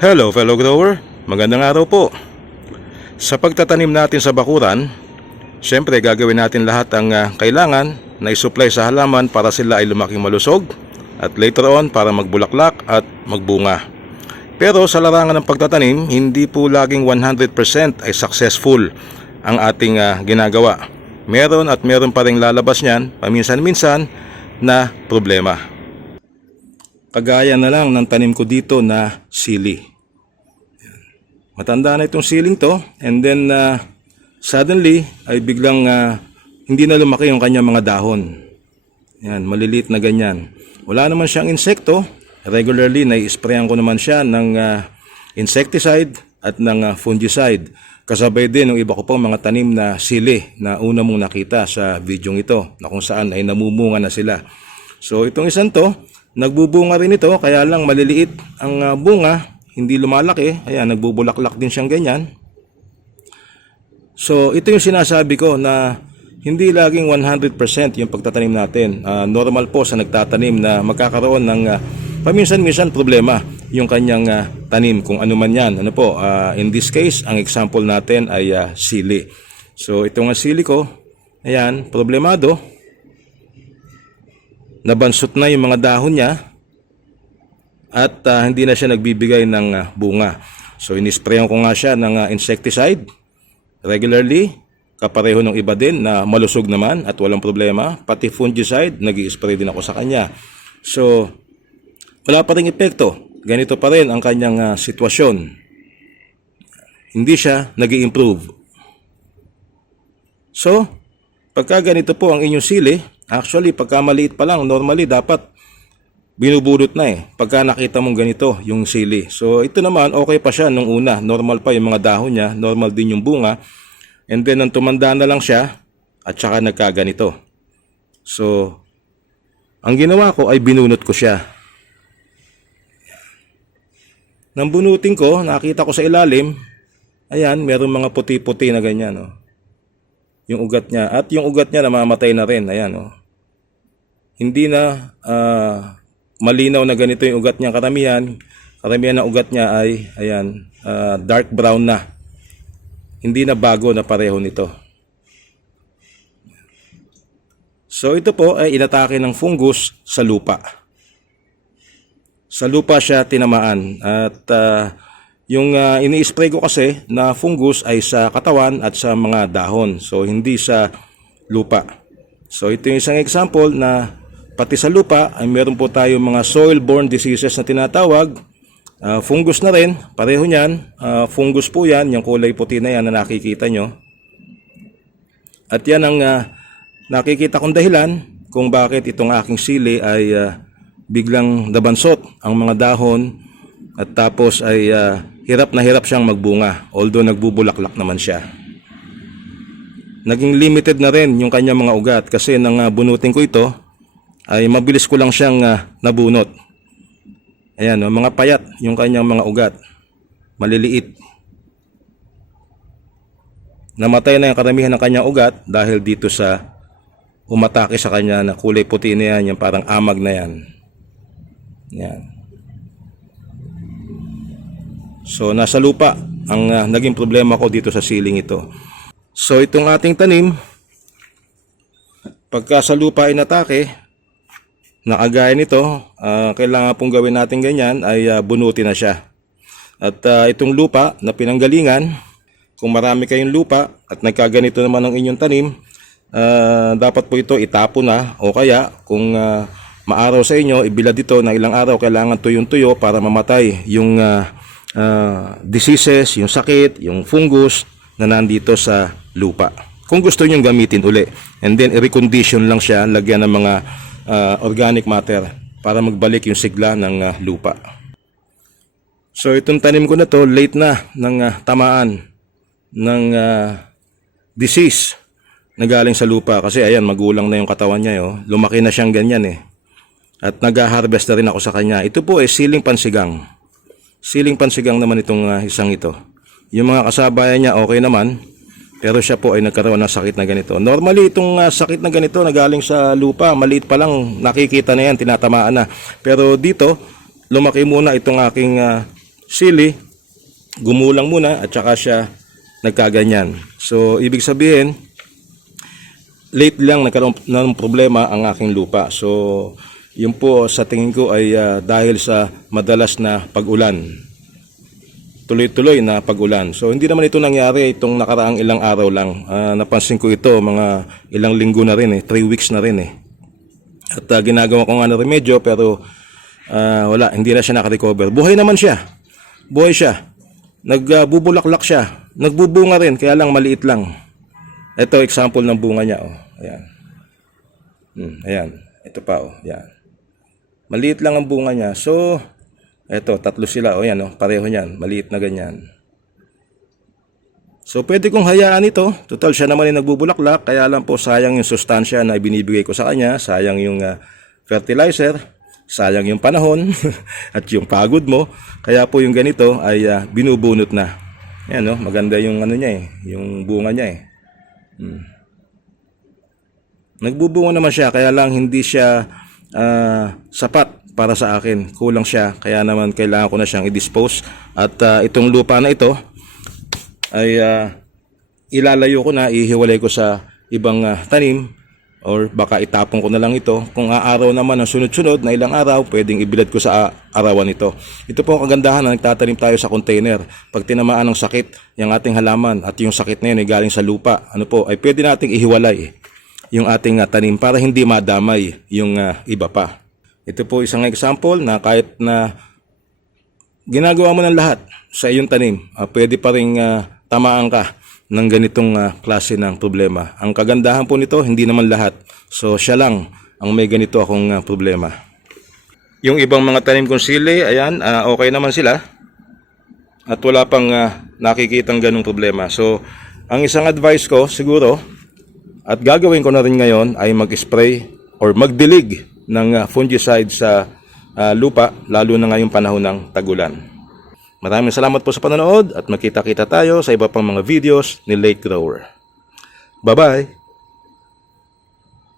Hello fellow grower, magandang araw po. Sa pagtatanim natin sa bakuran, syempre gagawin natin lahat ang ah, kailangan na isupply sa halaman para sila ay lumaking malusog at later on para magbulaklak at magbunga. Pero sa larangan ng pagtatanim, hindi po laging 100% ay successful ang ating ah, ginagawa. Meron at meron pa rin lalabas niyan paminsan-minsan na problema. Kagaya na lang ng tanim ko dito na sili. Matanda na itong siling to and then uh, suddenly ay biglang uh, hindi na lumaki yung kanyang mga dahon. Yan, maliliit na ganyan. Wala naman siyang insekto. Regularly na-sprayan ko naman siya ng uh, insecticide at ng uh, fungicide. Kasabay din ng iba ko pong mga tanim na sili na una mong nakita sa video ito na kung saan ay namumunga na sila. So itong isang to, nagbubunga rin ito kaya lang maliliit ang uh, bunga, hindi lumalaki. Ayan, nagbubulaklak din siyang ganyan. So ito yung sinasabi ko na hindi laging 100% yung pagtatanim natin. Ah, normal po sa nagtatanim na magkakaroon ng ah, paminsan-minsan problema yung kanyang ah, tanim kung ano man yan. Ano po, ah, in this case, ang example natin ay ah, sili. So ito nga sili ko, ayan, problemado. Nabansot na yung mga dahon niya at ah, hindi na siya nagbibigay ng ah, bunga. So inisprayan ko nga siya ng ah, insecticide regularly kapareho ng iba din na malusog naman at walang problema. Pati fungicide, nag spray din ako sa kanya. So, wala pa rin epekto. Ganito pa rin ang kanyang ah, sitwasyon. Hindi siya nag improve So, pagka ganito po ang inyong sili, actually pagka maliit pa lang, normally dapat binubulot na eh. Pagka nakita mong ganito yung sili. So, ito naman okay pa siya nung una. Normal pa yung mga dahon niya, normal din yung bunga. And then, nang tumanda na lang siya, at saka nagkaganito. So, ang ginawa ko ay binunot ko siya. Nang bunutin ko, nakita ko sa ilalim, ayan, meron mga puti-puti na ganyan. Oh. Yung ugat niya. At yung ugat niya namamatay na rin. Ayan. Oh. Hindi na ah, malinaw na ganito yung ugat niya. Karamihan, karamihan ng ugat niya ay ayan, ah, dark brown na hindi na bago na pareho nito. So ito po ay inatake ng fungus sa lupa. Sa lupa siya tinamaan at ah, yung uh, ini-spray ko kasi na fungus ay sa katawan at sa mga dahon. So hindi sa lupa. So ito yung isang example na pati sa lupa ay meron po tayo mga soil-borne diseases na tinatawag Ah, fungus na rin, pareho niyan. Ah, fungus po yan, yung kulay puti na yan na nakikita nyo. At yan ang ah, nakikita kong dahilan kung bakit itong aking sili ay ah, biglang nabansot ang mga dahon at tapos ay ah, hirap na hirap siyang magbunga although nagbubulaklak naman siya. Naging limited na rin yung kanyang mga ugat kasi nang ah, bunutin ko ito ay mabilis ko lang siyang ah, nabunot. Ayan, oh, mga payat yung kanyang mga ugat. Maliliit. Namatay na yung karamihan ng kanyang ugat dahil dito sa umatake sa kanya na kulay puti na yan, yung parang amag na yan. Yan. So, nasa lupa ang ah, naging problema ko dito sa siling ito. So, itong ating tanim, pagka sa lupa ay natake, nakagaya nito, ah, kailangan pong gawin natin ganyan ay ah, bunutin na siya. At ah, itong lupa na pinanggalingan, kung marami kayong lupa at nagkaganito naman ang inyong tanim, ah, dapat po ito itapo na o kaya kung ah, maaraw sa inyo, ibilad ito na ilang araw kailangan tuyong-tuyo para mamatay yung ah, ah, diseases, yung sakit, yung fungus na nandito sa lupa. Kung gusto nyo gamitin uli. And then, i-recondition lang siya, lagyan ng mga ah, organic matter para magbalik yung sigla ng ah, lupa. So itong tanim ko na to late na ng ah, tamaan ng ah, disease na galing sa lupa kasi ayan magulang na yung katawan niya yo. Lumaki na siyang ganyan eh. At nag-harvest na rin ako sa kanya. Ito po ay siling pansigang. Siling pansigang naman itong ah, isang ito. Yung mga kasabayan niya okay naman. Pero siya po ay nagkaroon ng sakit na ganito. Normally, itong ah, sakit na ganito na galing sa lupa, maliit pa lang, nakikita na yan, tinatamaan na. Pero dito, lumaki muna itong aking ah, sili, gumulang muna at saka siya nagkaganyan. So, ibig sabihin, late lang nagkaroon ng problema ang aking lupa. So, yun po sa tingin ko ay ah, dahil sa madalas na pag-ulan. Tuloy-tuloy na pag-ulan. So, hindi naman ito nangyari itong nakaraang ilang araw lang. Ah, napansin ko ito mga ilang linggo na rin eh. Three weeks na rin eh. At ah, ginagawa ko nga ng remedyo pero ah, wala, hindi na siya nakarecover. Buhay naman siya. Buhay siya. Nagbubulaklak siya. Nagbubunga rin, kaya lang maliit lang. Ito example ng bunga niya. Oh. Ayan. Hmm, ayan. Ito pa. Oh. Ayan. Maliit lang ang bunga niya. So, eto, tatlo sila. O yan, oh. pareho niyan. Maliit na ganyan. So, pwede kong hayaan ito. Total, siya naman ay nagbubulaklak. Kaya lang po, sayang yung sustansya na ibinibigay ko sa kanya. Sayang yung ah, fertilizer. Sayang yung panahon. at yung pagod mo. Kaya po yung ganito ay ah, binubunot na. Yan, no? Maganda yung ano niya eh. Yung bunga niya eh. Hmm. Nagbubunga naman siya, kaya lang hindi siya ah, sapat para sa akin. Kulang siya, kaya naman kailangan ko na siyang i-dispose. At ah, itong lupa na ito ay ah, ilalayo ko na, ihiwalay ko sa ibang ah, tanim or baka itapon ko na lang ito. Kung aaraw naman ng sunod-sunod na ilang araw, pwedeng ibilad ko sa arawan ito. Ito po ang kagandahan na nagtatanim tayo sa container. Pag tinamaan ng sakit, yung ating halaman at yung sakit na yun ay galing sa lupa, ano po, ay pwede nating ihiwalay yung ating ah, tanim para hindi madamay yung ah, iba pa. Ito po isang example na kahit na ginagawa mo ng lahat sa iyong tanim, ah, pwede pa rin ah, tamaan ka ng ganitong ah, klase ng problema. Ang kagandahan po nito, hindi naman lahat. So siya lang ang may ganito akong ah, problema. Yung ibang mga tanim kong sili, ayan, ah, okay naman sila. At wala pang ah, nakikitang ganong problema. So, ang isang advice ko siguro, at gagawin ko na rin ngayon ay mag-spray or magdilig ng ah, fungicide sa ah, lupa, lalo na ngayong panahon ng tagulan. Maraming salamat po sa panonood at magkita-kita tayo sa iba pang mga videos ni Lake Grower. Bye-bye!